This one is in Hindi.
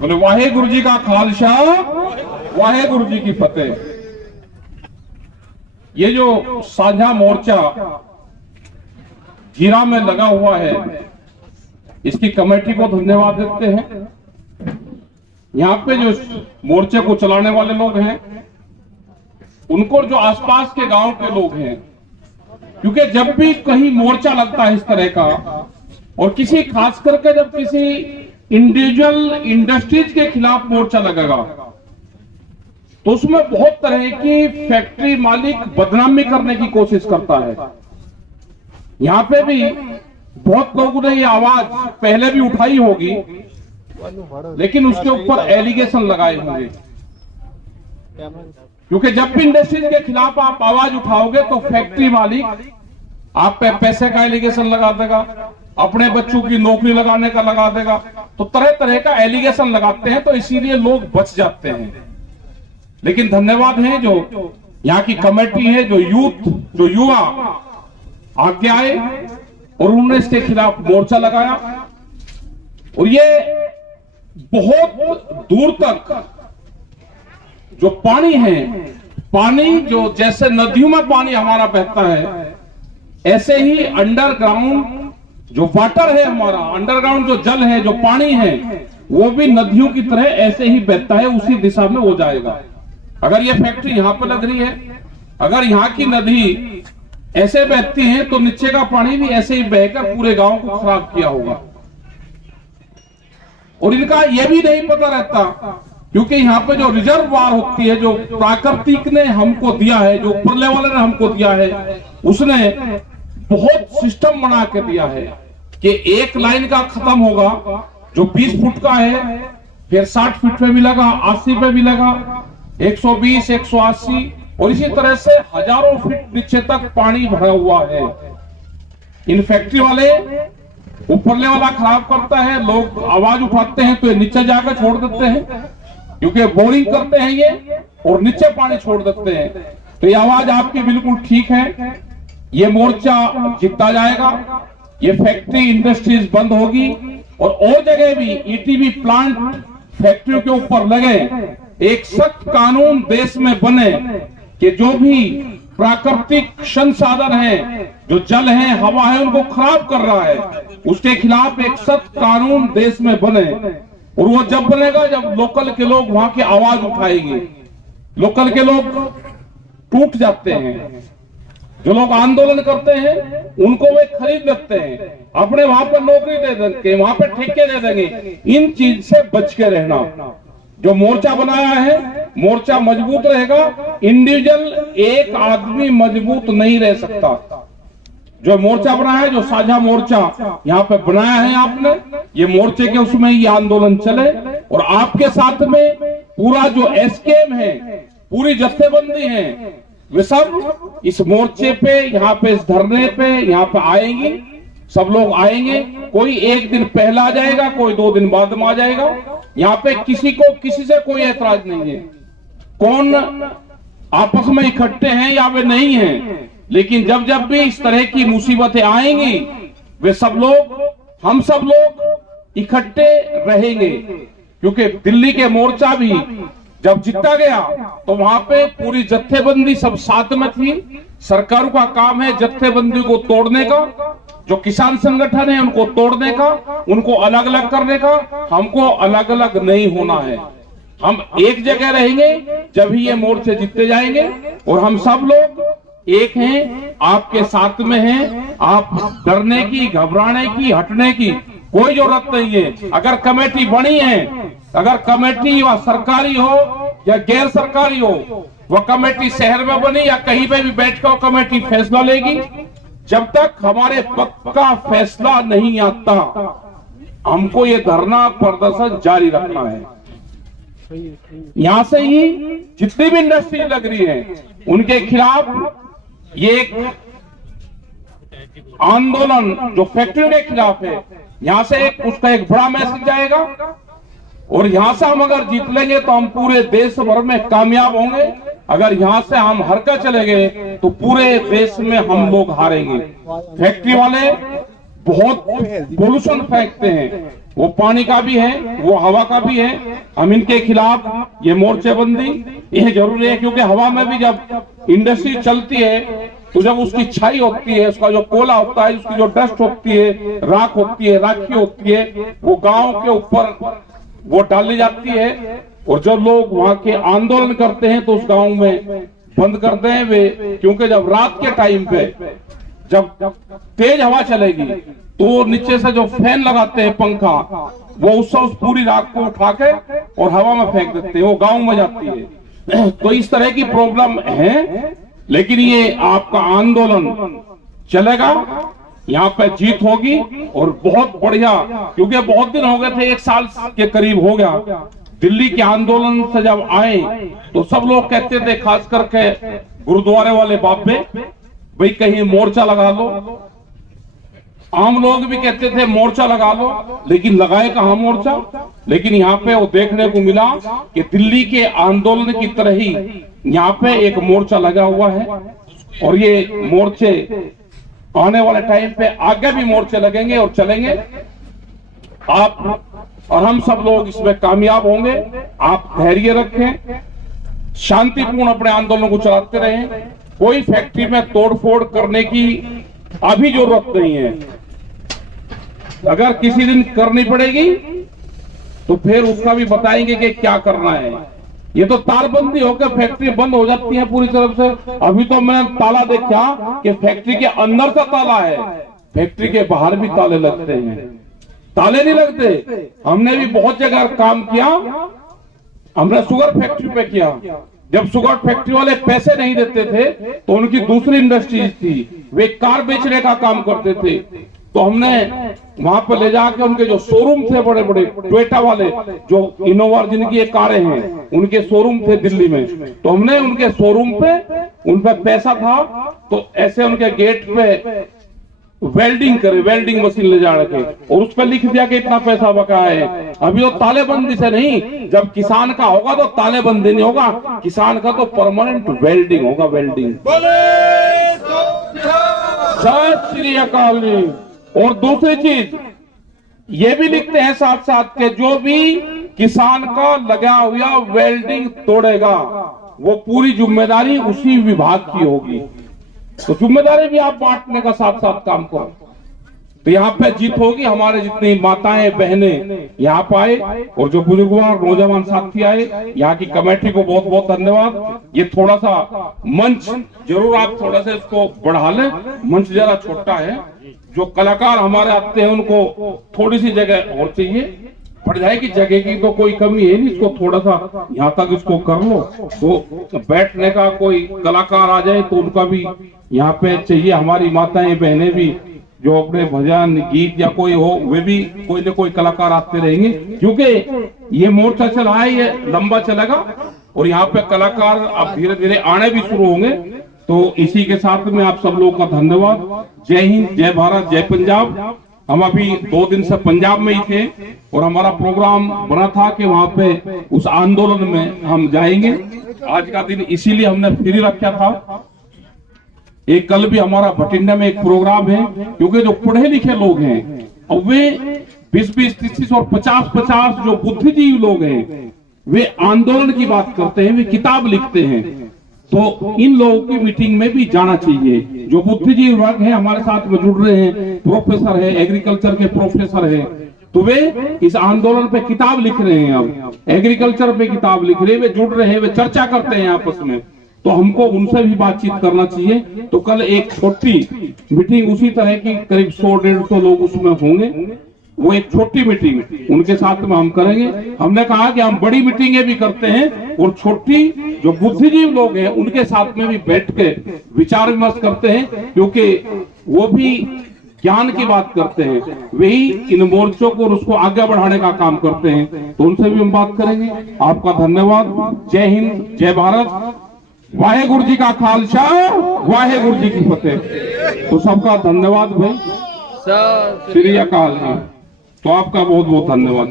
बोले वाहे गुरु जी का खालसा, वाहे गुरु जी की फतेह। ये जो साझा मोर्चा जीरा में लगा हुआ है, इसकी कमेटी को धन्यवाद देते हैं। यहाँ पे जो मोर्चे को चलाने वाले लोग हैं, उनको, जो आसपास के गांव के लोग हैं, क्योंकि जब भी कहीं मोर्चा लगता है इस तरह का, और किसी खास करके जब किसी इंडिविजुअल इंडस्ट्रीज के खिलाफ मोर्चा लगेगा, तो उसमें बहुत तरह की फैक्ट्री मालिक बदनामी करने की कोशिश करता है। यहाँ पे भी बहुत लोगों ने ये आवाज पहले भी उठाई होगी, लेकिन उसके ऊपर एलिगेशन लगाए होंगे, क्योंकि जब भी इंडस्ट्रीज के खिलाफ आप आवाज उठाओगे तो फैक्ट्री मालिक आप पे पैसे का एलिगेशन लगा देगा, अपने बच्चों की नौकरी लगाने का लगा देगा, तो तरह तरह का एलिगेशन लगाते हैं, तो इसीलिए लोग बच जाते हैं। लेकिन धन्यवाद है जो यहाँ की कमेटी है, जो युवा आगे आए और उन्होंने इसके खिलाफ मोर्चा लगाया, और ये बहुत दूर तक जो पानी है, पानी जो जैसे नदियों में पानी हमारा बहता है, ऐसे ही अंडरग्राउंड जो वाटर है हमारा, अंडरग्राउंड जो जल है, जो पानी है, वो भी नदियों की तरह ऐसे ही बहता है, उसी दिशा में हो जाएगा। अगर ये फैक्ट्री यहाँ पर लग रही है, अगर यहाँ की नदी ऐसे बहती है, तो नीचे का पानी भी ऐसे ही बहकर पूरे गांव को खराब किया होगा। और इनका यह भी नहीं पता रहता, क्योंकि यहाँ पे जो रिजर्ववायर होती है, जो प्राकृतिक ने हमको दिया है, जो ऊपरले वाले ने हमको दिया है, उसने बहुत सिस्टम बना के दिया है कि एक लाइन का खत्म होगा जो 20 फुट का है, फिर 60 फीट पे मिलेगा, 80 पे मिलेगा, 120, 180, और इसी तरह से हजारों फीट नीचे तक पानी भरा हुआ है। इन फैक्ट्री वाले ऊपरले वाला खराब करता है, लोग आवाज उठाते हैं तो ये नीचे जाकर छोड़ देते हैं, क्योंकि बोरिंग करते हैं ये और नीचे पानी छोड़ देते हैं। तो ये आवाज आपकी बिल्कुल ठीक है, ये मोर्चा जीता जाएगा, ये फैक्ट्री इंडस्ट्रीज बंद होगी, और जगह भी ईटीवी प्लांट फैक्ट्रियों के ऊपर लगे, एक सख्त कानून देश में बने कि जो भी प्राकृतिक संसाधन है, जो जल है, हवा है, उनको खराब कर रहा है, उसके खिलाफ एक सख्त कानून देश में बने। और वो जब बनेगा जब लोकल के लोग वहां की आवाज उठाएंगे। लोकल के लोग टूट जाते हैं, जो लोग आंदोलन करते हैं उनको वे खरीद लेते हैं, अपने वहां पर नौकरी दे देंगे, वहां पर ठेके दे देंगे। इन चीज से बच के रहना। जो मोर्चा बनाया है, मोर्चा मजबूत रहेगा, इंडिविजुअल एक आदमी मजबूत नहीं रह सकता। जो मोर्चा बनाया है, जो साझा मोर्चा यहाँ पे बनाया है आपने, ये मोर्चे के उसमें ये आंदोलन चले, और आपके साथ में पूरा जो एसकेएम है, पूरी जत्थेबंदी है, वे सब इस मोर्चे पे, यहाँ पे इस धरने पे यहाँ पे आएंगे। सब लोग आएंगे, कोई एक दिन पहला आ जाएगा, कोई 2 दिन बाद में आ जाएगा। यहाँ पे किसी को किसी से कोई ऐतराज नहीं है, कौन आपस में इकट्ठे हैं या वे नहीं हैं, लेकिन जब जब भी इस तरह की मुसीबतें आएंगी, वे सब लोग, हम सब लोग इकट्ठे रहेंगे। क्योंकि दिल्ली के मोर्चा भी जब जीता गया तो वहां पे पूरी जत्थेबंदी सब साथ में थी। सरकार का काम है जत्थेबंदी को तोड़ने का, जो किसान संगठन है उनको तोड़ने का, उनको अलग अलग करने का। हमको अलग अलग नहीं होना है, हम एक जगह रहेंगे, जब ही ये मोर्चे जीतते जाएंगे। और हम सब लोग एक हैं, आपके साथ में हैं। आप डरने की, घबराने की, हटने की कोई जरूरत नहीं है। अगर कमेटी बनी है, अगर कमेटी वह सरकारी हो या गैर सरकारी हो, वह कमेटी शहर में बनी या कहीं पे भी बैठकर कमेटी फैसला लेगी। जब तक हमारे पक्ष का फैसला नहीं आता, हमको ये धरना प्रदर्शन जारी रखना है। यहां से ही जितनी भी इंडस्ट्री लग रही है, उनके खिलाफ ये एक आंदोलन जो फैक्ट्री के खिलाफ है, यहां से उसका एक बड़ा मैसेज आएगा। और यहां से हम अगर जीत लेंगे तो हम पूरे देश भर में कामयाब होंगे। अगर यहां से हम हार कर चले गए तो पूरे देश में हम लोग हारेंगे। फैक्ट्री वाले बहुत पोल्यूशन फेंकते हैं, वो पानी का भी है, वो हवा का भी है। हम इनके खिलाफ ये मोर्चेबंदी ये जरूरी है, क्योंकि हवा में भी जब इंडस्ट्री चलती है तो जब उसकी छाई होती है, उसका जो कोला होता है, उसकी जो डस्ट होती है, राख होती है, राखी होती है, वो गांव के ऊपर वो डाली जाती है। और जो लोग वहां के आंदोलन करते हैं तो उस गांव में बंद करते हैं वे, क्योंकि जब रात के टाइम पे जब तेज हवा चलेगी तो नीचे से जो फैन लगाते हैं पंखा, वो उससे उस पूरी राख को उठा के और हवा में फेंक देते हैं, वो गांव में जाती है। तो इस तरह की प्रॉब्लम है, लेकिन ये आपका आंदोलन चलेगा, यहाँ पे जीत होगी और बहुत बढ़िया, क्योंकि बहुत दिन हो गए थे, 1 साल के करीब हो गया दिल्ली के आंदोलन से जब आए तो सब लोग कहते थे, खास करके गुरुद्वारे वाले बाबे, भाई कहीं मोर्चा लगा लो। आम लोग भी कहते थे मोर्चा लगा लो, लेकिन लगाए कहां मोर्चा। लेकिन यहाँ पे वो देखने को मिला कि दिल्ली के आंदोलन की तरह ही यहाँ पे एक मोर्चा लगा हुआ है, और ये मोर्चे आने वाले टाइम पे आगे भी मोर्चे लगेंगे और चलेंगे। आप और हम सब लोग इसमें कामयाब होंगे। आप धैर्य रखें, शांतिपूर्ण अपने आंदोलन को चलाते रहें। कोई फैक्ट्री में तोड़फोड़ करने की अभी जरूरत नहीं है। अगर किसी दिन करनी पड़ेगी तो फिर उसका भी बताएंगे कि क्या करना है। ये तो तारबंदी होकर फैक्ट्री बंद हो जाती है पूरी तरफ से। अभी तो मैंने ताला देखा कि फैक्ट्री के अंदर से ताला है, फैक्ट्री के बाहर भी ताले लगते हैं, ताले नहीं लगते। हमने भी बहुत जगह काम किया, हमने शुगर फैक्ट्री पे किया। जब शुगर फैक्ट्री वाले पैसे नहीं देते थे तो उनकी दूसरी इंडस्ट्रीज थी, वे कार बेचने का काम करते थे, तो हमने वहां पर ले जाकर उनके जो शोरूम थे बड़े बड़े टोयोटा वाले, जो इनोवा जिनकी ये कारें हैं, उनके शोरूम थे दिल्ली में, तो हमने उनके शोरूम पे उन पर पैसा था तो ऐसे उनके गेट पे वेल्डिंग करे, वेल्डिंग मशीन ले जा के, और उस पर लिख दिया कि इतना पैसा बका है। अभी वो तालेबंदी से नहीं, जब किसान का होगा तो तालेबंदी नहीं होगा, किसान का तो परमानेंट वेल्डिंग होगा, वेल्डिंग। सत श्री अकाल जी। और दूसरी चीज ये भी लिखते हैं साथ साथ के जो भी किसान का लगा हुआ वेल्डिंग तोड़ेगा वो पूरी जिम्मेदारी उसी विभाग की होगी। तो जिम्मेदारी भी आप बांटने का साथ साथ काम करो, तो यहाँ पे जीत होगी। हमारे जितनी माताएं बहनें यहाँ पे आए और जो बुजुर्गवान नौजवान साथी आए, यहाँ की कमेटी को बहुत बहुत धन्यवाद। ये थोड़ा सा मंच जरूर आप थोड़ा सा इसको बढ़ा लें, मंच जरा छोटा है। जो कलाकार हमारे आते हैं उनको थोड़ी सी जगह और चाहिए, बढ़ जाएगी जगह की तो कोई कमी है नहीं, इसको थोड़ा सा यहाँ तक इसको कर लो, तो बैठने का कोई कलाकार आ जाए तो उनका भी यहाँ पे चाहिए। हमारी माताएं बहनें भी जो अपने भजन गीत या कोई हो, वे भी कोई न कोई कलाकार आते रहेंगे, क्योंकि ये मोर्चा चला है, ये लंबा चलेगा और यहाँ पे कलाकार अब धीरे धीरे आने भी शुरू होंगे। तो इसी के साथ में आप सब लोगों का धन्यवाद। जय हिंद, जय भारत, जय पंजाब। हम अभी 2 दिन से पंजाब में ही थे और हमारा प्रोग्राम बना था कि वहां पे उस आंदोलन में हम जाएंगे। आज का दिन इसीलिए हमने फ्री रखा था। एक कल भी हमारा भटिंडा में एक प्रोग्राम है, क्योंकि जो पढ़े लिखे लोग हैं और वे 20-20, 30 और 50-50 जो बुद्धिजीवी लोग हैं, वे आंदोलन की बात करते हैं, वे किताब लिखते हैं, तो इन लोगों की मीटिंग में भी जाना चाहिए। जो बुद्धिजीवी वर्ग है हमारे साथ में जुड़ रहे हैं, प्रोफेसर है, एग्रीकल्चर के प्रोफेसर है, तो वे इस आंदोलन पे किताब लिख रहे हैं, अब एग्रीकल्चर पे किताब लिख रहे हैं, वे जुड़ रहे हैं, वे चर्चा करते हैं आपस में, तो हमको उनसे भी बातचीत करना चाहिए। तो कल एक छोटी मीटिंग उसी तरह की करीब 100-150 लोग उसमें होंगे, वो एक छोटी मीटिंग उनके साथ में हम करेंगे। हमने कहा कि हम बड़ी मीटिंगें भी करते हैं और छोटी जो बुद्धिजीवी लोग हैं उनके साथ में भी बैठ के विचार विमर्श करते हैं, क्योंकि वो भी ज्ञान की बात करते हैं, वही इन मोर्चों को और उसको आगे बढ़ाने का काम करते हैं, तो उनसे भी हम बात करेंगे। आपका धन्यवाद। जय हिंद, जय भारत, वाहेगुरु जी का खालसा, वाहेगुरु जी की फतेह। तो सबका धन्यवाद भाई, श्री अकाल जी। तो आपका बहुत बहुत धन्यवाद।